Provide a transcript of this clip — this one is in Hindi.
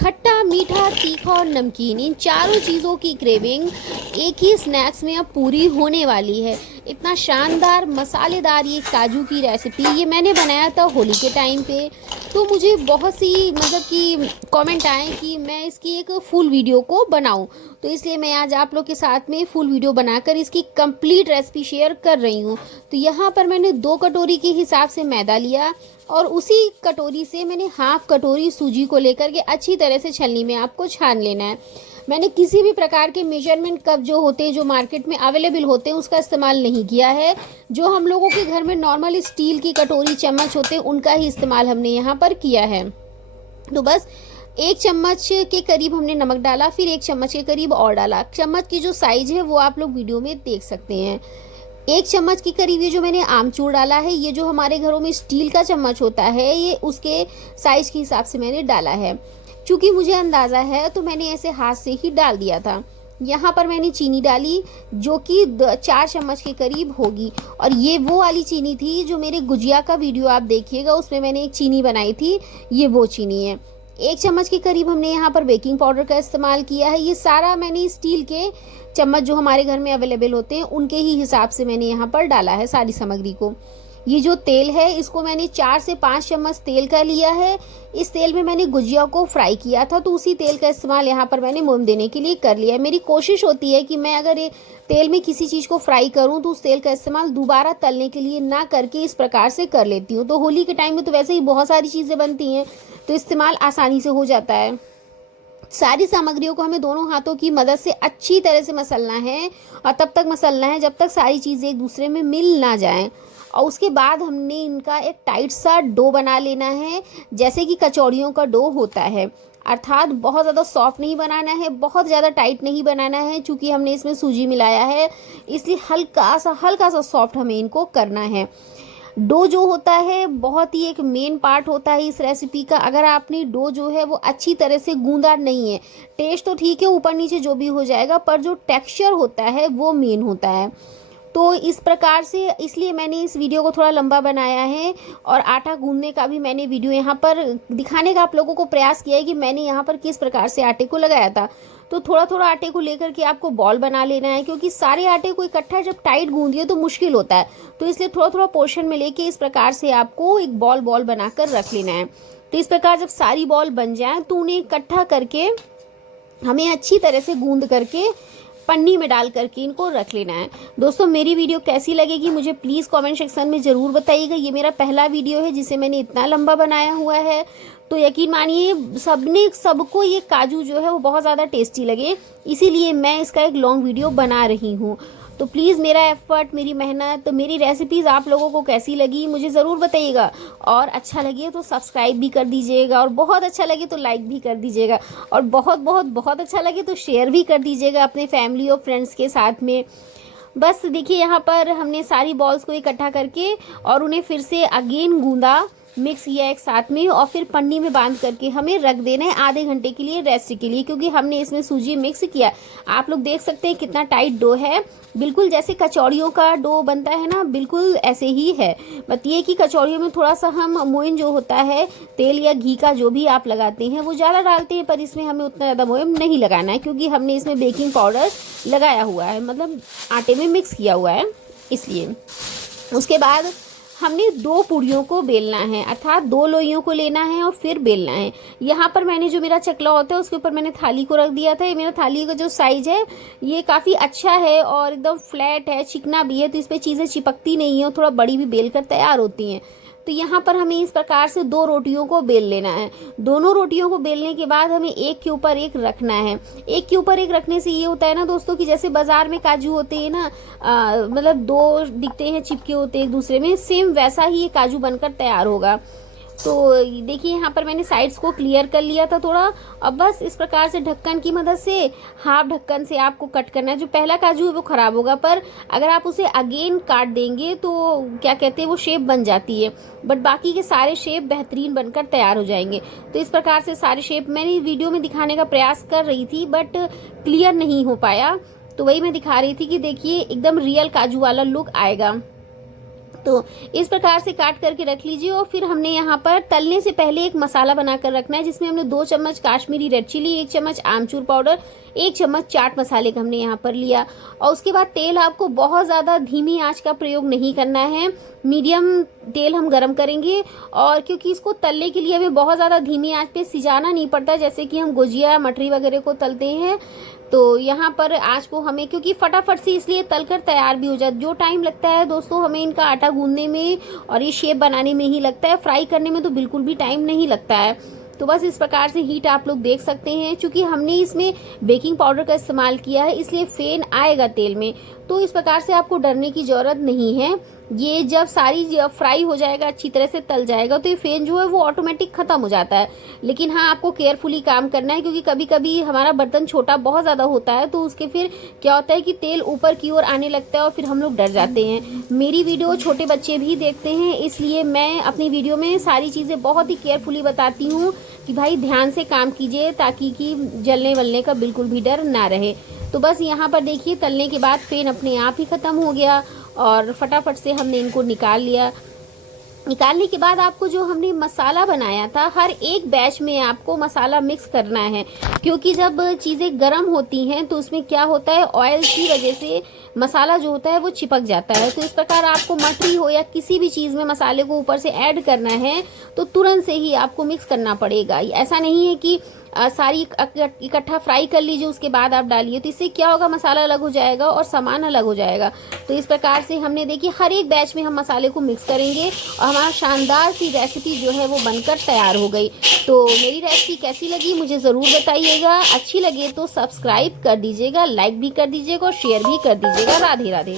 खट्टा, मीठा, तीखा और नमकीन, इन चारों चीज़ों की क्रेविंग एक ही स्नैक्स में अब पूरी होने वाली है। इतना शानदार मसालेदार ये काजू की रेसिपी ये मैंने बनाया था होली के टाइम पे। तो मुझे बहुत सी मतलब कि कमेंट आए कि मैं इसकी एक फुल वीडियो को बनाऊं, तो इसलिए मैं आज आप लोग के साथ में फुल वीडियो बनाकर इसकी कंप्लीट रेसिपी शेयर कर रही हूं। तो यहाँ पर मैंने 2 कटोरी के हिसाब से मैदा लिया और उसी कटोरी से मैंने हाफ कटोरी सूजी को लेकर के अच्छी तरह से छलनी में आपको छान लेना है। मैंने किसी भी प्रकार के मेजरमेंट कप जो होते हैं, जो मार्केट में अवेलेबल होते हैं, उसका इस्तेमाल नहीं किया है। जो हम लोगों के घर में नॉर्मल स्टील की कटोरी चम्मच होते हैं उनका ही इस्तेमाल हमने यहाँ पर किया है। तो बस 1 चम्मच के करीब हमने नमक डाला, फिर 1 चम्मच के करीब और डाला। चम्मच की जो साइज है वो आप लोग वीडियो में देख सकते हैं। 1 चम्मच के करीब ये जो मैंने आमचूर डाला है, ये जो हमारे घरों में स्टील का चम्मच होता है, ये उसके साइज के हिसाब से मैंने डाला है। चूँकि मुझे अंदाज़ा है तो मैंने ऐसे हाथ से ही डाल दिया था। यहाँ पर मैंने चीनी डाली जो कि 4 चम्मच के करीब होगी, और ये वो वाली चीनी थी जो मेरे गुजिया का वीडियो आप देखिएगा, उसमें मैंने एक चीनी बनाई थी, ये वो चीनी है। 1 चम्मच के करीब हमने यहाँ पर बेकिंग पाउडर का इस्तेमाल किया है। ये सारा मैंने स्टील के चम्मच जो हमारे घर में अवेलेबल होते हैं उनके ही हिसाब से मैंने यहाँ पर डाला है सारी सामग्री को। ये जो तेल है इसको मैंने 4 से 5 चम्मच तेल का लिया है। इस तेल में मैंने गुजिया को फ्राई किया था, तो उसी तेल का इस्तेमाल यहाँ पर मैंने मोम देने के लिए कर लिया है। मेरी कोशिश होती है कि मैं अगर ये तेल में किसी चीज़ को फ्राई करूँ तो उस तेल का इस्तेमाल दोबारा तलने के लिए ना करके इस प्रकार से कर लेती हूँ। तो होली के टाइम में तो वैसे ही बहुत सारी चीज़ें बनती हैं, तो इस्तेमाल आसानी से हो जाता है। सारी सामग्रियों को हमें दोनों हाथों की मदद से अच्छी तरह से मसलना है, और तब तक मसलना है जब तक सारी चीज़ें एक दूसरे में मिल ना जाएं। और उसके बाद हमने इनका एक टाइट सा डो बना लेना है, जैसे कि कचौड़ियों का डो होता है। अर्थात बहुत ज़्यादा सॉफ्ट नहीं बनाना है, बहुत ज़्यादा टाइट नहीं बनाना है, चूँकि हमने इसमें सूजी मिलाया है, इसलिए हल्का सा सॉफ्ट हमें इनको करना है। डो जो होता है बहुत ही एक मेन पार्ट होता है इस रेसिपी का। अगर आपने डो जो है वो अच्छी तरह से गूंदा नहीं है, टेस्ट तो ठीक है ऊपर नीचे जो भी हो जाएगा, पर जो टेक्सचर होता है वो मेन होता है। तो इस प्रकार से इसलिए मैंने इस वीडियो को थोड़ा लंबा बनाया है, और आटा गूंदने का भी मैंने वीडियो यहाँ पर दिखाने का आप लोगों को प्रयास किया है कि मैंने यहाँ पर किस प्रकार से आटे को लगाया था। तो थोड़ा थोड़ा आटे को लेकर के आपको बॉल बना लेना है, क्योंकि सारे आटे को इकट्ठा जब टाइट गूंदिए तो मुश्किल होता है। तो इसलिए थोड़ा थोड़ा पोर्शन में लेके इस प्रकार से आपको एक बॉल बनाकर रख लेना है। तो इस प्रकार जब सारी बॉल बन जाए तो उन्हें इकट्ठा करके हमें अच्छी तरह से गूंद करके पन्नी में डाल करके इनको रख लेना है। दोस्तों, मेरी वीडियो कैसी लगेगी मुझे प्लीज़ कमेंट सेक्शन में ज़रूर बताइएगा। ये मेरा पहला वीडियो है जिसे मैंने इतना लंबा बनाया हुआ है, तो यकीन मानिए सबको ये काजू जो है वो बहुत ज़्यादा टेस्टी लगे, इसीलिए मैं इसका एक लॉन्ग वीडियो बना रही हूँ। तो प्लीज़ मेरा एफर्ट, मेरी मेहनत, मेरी रेसिपीज़ आप लोगों को कैसी लगी मुझे ज़रूर बताइएगा, और अच्छा लगे तो सब्सक्राइब भी कर दीजिएगा, और बहुत अच्छा लगे तो लाइक भी कर दीजिएगा, और बहुत अच्छा लगे तो शेयर भी कर दीजिएगा अपने फैमिली और फ्रेंड्स के साथ में। बस देखिए, यहाँ पर हमने सारी बॉल्स को इकट्ठा करके और उन्हें फिर से अगेन गूंदा, मिक्स किया एक साथ में, और फिर पन्नी में बांध करके हमें रख देना है आधे घंटे के लिए रेस्ट के लिए, क्योंकि हमने इसमें सूजी मिक्स किया। आप लोग देख सकते हैं कितना टाइट डो है, बिल्कुल जैसे कचौड़ियों का डो बनता है ना, बिल्कुल ऐसे ही है। बट ये कि कचौड़ियों में थोड़ा सा हम मोइन जो होता है, तेल या घी का जो भी आप लगाते हैं वो ज़्यादा डालते हैं, पर इसमें हमें उतना ज़्यादा मोइन नहीं लगाना है, क्योंकि हमने इसमें बेकिंग पाउडर लगाया हुआ है, मतलब आटे में मिक्स किया हुआ है इसलिए। उसके बाद हमने 2 पूड़ियों को बेलना है, अर्थात 2 लोइयों को लेना है और फिर बेलना है। यहाँ पर मैंने जो मेरा चकला होता है उसके ऊपर मैंने थाली को रख दिया था। ये मेरा थाली का जो साइज है ये काफ़ी अच्छा है और एकदम फ्लैट है, चिकना भी है, तो इस पर चीज़ें चिपकती नहीं है और थोड़ा बड़ी भी बेल कर तैयार होती हैं। तो यहाँ पर हमें इस प्रकार से 2 रोटियों को बेल लेना है। दोनों रोटियों को बेलने के बाद हमें एक के ऊपर एक रखना है। एक के ऊपर एक रखने से ये होता है ना दोस्तों कि जैसे बाज़ार में काजू होते हैं ना, मतलब 2 दिखते हैं चिपके होते हैं एक दूसरे में, सेम वैसा ही ये काजू बनकर तैयार होगा। तो देखिए यहाँ पर मैंने साइड्स को क्लियर कर लिया था थोड़ा। अब बस इस प्रकार से ढक्कन की मदद से, हाफ ढक्कन से आपको कट करना है। जो पहला काजू है वो ख़राब होगा, पर अगर आप उसे अगेन काट देंगे तो क्या कहते हैं वो शेप बन जाती है, बट बाकी के सारे शेप बेहतरीन बनकर तैयार हो जाएंगे। तो इस प्रकार से सारे शेप मैंने वीडियो में दिखाने का प्रयास कर रही थी, बट क्लियर नहीं हो पाया, तो वही मैं दिखा रही थी कि देखिए एकदम रियल काजू वाला लुक आएगा। तो इस प्रकार से काट करके रख लीजिए। और फिर हमने यहाँ पर तलने से पहले एक मसाला बनाकर रखना है, जिसमें हमने 2 चम्मच काश्मीरी रेड चिली, 1 चम्मच आमचूर पाउडर, 1 चम्मच चाट मसाले का हमने यहाँ पर लिया। और उसके बाद तेल आपको बहुत ज़्यादा धीमी आंच का प्रयोग नहीं करना है, मीडियम तेल हम गरम करेंगे। और क्योंकि इसको तलने के लिए हमें बहुत ज़्यादा धीमी आंच पे सिजाना नहीं पड़ता, जैसे कि हम गुजिया मटरी वगैरह को तलते हैं। तो यहाँ पर आँच को हमें, क्योंकि फटाफट से इसलिए तलकर तैयार भी हो जाए। जो टाइम लगता है दोस्तों हमें इनका आटा गूंदने में और ये शेप बनाने में ही लगता है, फ्राई करने में तो बिल्कुल भी टाइम नहीं लगता है। तो बस इस प्रकार से हीट आप लोग देख सकते हैं। चूँकि हमने इसमें बेकिंग पाउडर का इस्तेमाल किया है, इसलिए फेन आएगा तेल में। तो इस प्रकार से आपको डरने की ज़रूरत नहीं है। ये जब सारी फ्राई हो जाएगा, अच्छी तरह से तल जाएगा, तो ये फेन जो है वो ऑटोमेटिक ख़त्म हो जाता है। लेकिन हाँ, आपको केयरफुली काम करना है, क्योंकि कभी कभी हमारा बर्तन छोटा बहुत ज़्यादा होता है, तो उसके फिर क्या होता है कि तेल ऊपर की ओर आने लगता है और फिर हम लोग डर जाते हैं। मेरी वीडियो छोटे बच्चे भी देखते हैं, इसलिए मैं अपनी वीडियो में सारी चीज़ें बहुत ही केयरफुली बताती हूँ कि भाई ध्यान से काम कीजिए, ताकि कि जलने वलने का बिल्कुल भी डर ना रहे। तो बस यहाँ पर देखिए, तलने के बाद फेन अपने आप ही ख़त्म हो गया और फटाफट से हमने इनको निकाल लिया। निकालने के बाद आपको जो हमने मसाला बनाया था, हर एक बैच में आपको मसाला मिक्स करना है, क्योंकि जब चीज़ें गर्म होती हैं तो उसमें क्या होता है, ऑयल की वजह से मसाला जो होता है वो चिपक जाता है। तो इस प्रकार आपको मटरी हो या किसी भी चीज़ में मसाले को ऊपर से ऐड करना है तो तुरंत से ही आपको मिक्स करना पड़ेगा। ऐसा नहीं है कि सारी इकट्ठा फ्राई कर लीजिए उसके बाद आप डालिए, तो इससे क्या होगा, मसाला अलग हो जाएगा और सामान अलग हो जाएगा। तो इस प्रकार से हमने देखिए हर एक बैच में हम मसाले को मिक्स करेंगे और हमारा शानदार सी रेसिपी जो है वो बनकर तैयार हो गई। तो मेरी रेसिपी कैसी लगी मुझे ज़रूर बताइएगा। अच्छी लगे तो सब्सक्राइब कर दीजिएगा, लाइक भी कर दीजिएगा और शेयर भी कर दीजिएगा। राधे राधे।